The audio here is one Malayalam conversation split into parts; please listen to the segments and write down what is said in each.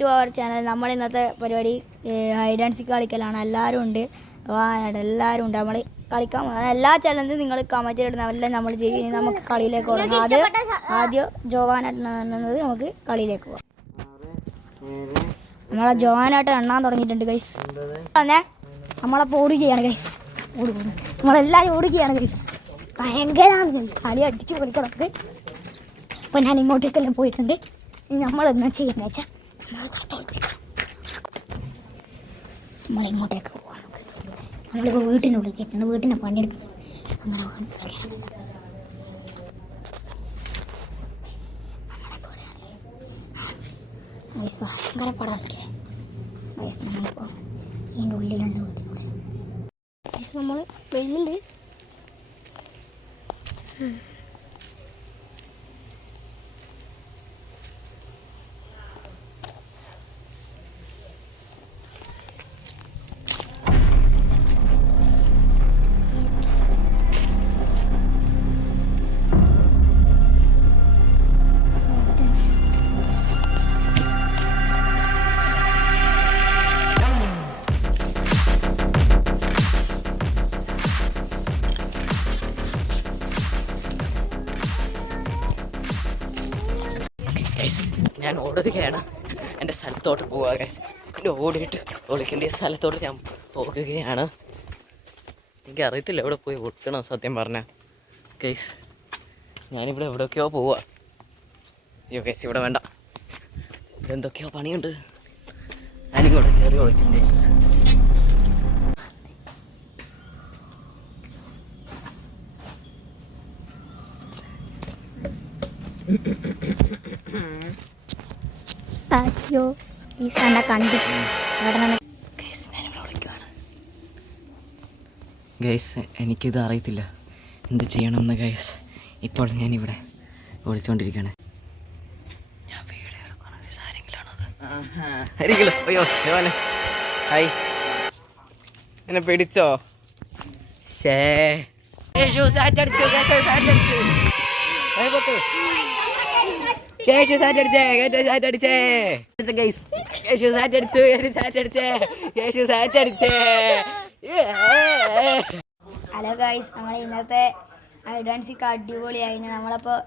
To our channel. നമ്മൾ ഇന്നത്തെ പരിപാടി ഹൈഡ് ആൻഡ് സീക്ക് കളിക്കലാണ്. എല്ലാവരും ഉണ്ട്, എല്ലാവരും ഉണ്ട്. നമ്മൾ കളിക്കാൻ എല്ലാ ചലഞ്ചും നിങ്ങൾ കമൻറ്റിലിടുന്നവരെല്ലാം നമ്മൾ ചെയ്യും. നമുക്ക് കളിയിലേക്ക് പോകണം. ആദ്യം ജോവാനായിട്ട് നമുക്ക് കളിയിലേക്ക് പോകാം. നമ്മളെ ജോവാനായിട്ട് എണ്ണാൻ തുടങ്ങിയിട്ടുണ്ട് ഗൈസ്. അന്നേ നമ്മളപ്പോൾ ഓടുകയാണ് ഗൈസ്. നമ്മളെല്ലാവരും ഓടുകയാണ് ഗൈസ്. ഭയങ്കരമാണ് ഗൈസ്. കളി അടിച്ച് കളിക്കണം. അപ്പോൾ ഞാൻ ഇങ്ങോട്ടേക്കെല്ലാം പോയിട്ടുണ്ട്. ഇനി നമ്മളെന്നാ ചെയ്യുന്നത് വെച്ചാൽ നമ്മളിങ്ങോട്ടേക്ക് പോവാണ്. നമ്മളിപ്പോൾ വീട്ടിനുള്ളിൽ കയറ്റുന്നു. വീട്ടിനെ പണിയെടുക്കുന്നു. അങ്ങനെ ഭയങ്കര പടമല്ലേ വയസ്സ്. നമ്മളിപ്പോൾ ഇതിൻ്റെ ഉള്ളിലുണ്ട് വീട്ടിനുള്ളിൽ. വയസ്സ് നമ്മൾ വെയിലുണ്ട്. ഞാൻ ഓടുകയാണ്. എൻ്റെ സ്ഥലത്തോട്ട് പോവുക ഗൈസ്. എൻ്റെ ഓടിയിട്ട് ഒളിക്കേണ്ട സ്ഥലത്തോട്ട് ഞാൻ പോകുകയാണ്. എനിക്കറിയത്തില്ല എവിടെ പോയി ഒളിക്കണം സത്യം പറഞ്ഞാൽ ഗൈസ്. ഞാനിവിടെ എവിടെയൊക്കെയോ പോവുക. അയ്യോ ഗൈസ്, ഇവിടെ വേണ്ട. ഇവിടെ എന്തൊക്കെയോ പണിയുണ്ട്. ഞാനിങ്ങോട്ട് കയറി ഒളിക്കും ഗൈസ്. അയ്യോ ഈ സാധനം കണ്ടു. ഗൈസ് എനിക്കിത് അറിയത്തില്ല എന്ത് ചെയ്യണമെന്ന് ഗൈസ്. ഇപ്പോൾ ഞാനിവിടെ ഓടിച്ചുകൊണ്ടിരിക്കുകയാണ്. ഞാൻ വീഡിയോ എടുക്കണം ഗൈസ്. ആരെങ്കിലാണത്? അയ്യോ യോനെ ഹായ്, എന്നെ പിടിച്ചോ? ഷേ സാറ്റടിച്ചു. ഹലോ ഗൈസ്, നമ്മൾ ഇന്നത്തെ ഹൈഡ് ആൻഡ് സീക്ക് അടിപൊളിയായി. നമ്മളപ്പോൾ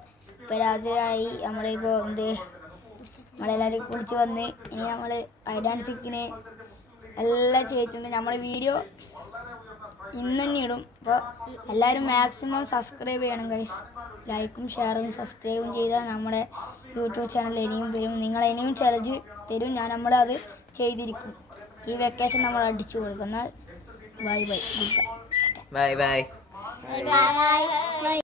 ഇപ്പോൾ രാത്രിയായി. നമ്മളിപ്പോൾ നമ്മളെല്ലാവരും കുളിച്ച് വന്ന് ഇനി നമ്മൾ ഹൈഡ് ആൻഡ് സീക്കിന് എല്ലാം ചെയ്തിട്ടുണ്ട്. നമ്മൾ വീഡിയോ ഇന്ന് തന്നെ ഇടും. അപ്പോൾ എല്ലാവരും മാക്സിമം സബ്സ്ക്രൈബ് ചെയ്യണം ഗൈസ്. ലൈക്കും ഷെയറും സബ്സ്ക്രൈബും ചെയ്താൽ നമ്മുടെ യൂട്യൂബ് ചാനൽ ഇനിയും വരും. നിങ്ങൾ ഇനിയും ചലഞ്ച് തരും. നമ്മളത് ചെയ്തിരിക്കും. ഈ വെക്കേഷൻ നമ്മൾ അടിച്ചു കൊടുക്കും. എന്നാൽ bye bye, good bye. Bye bye.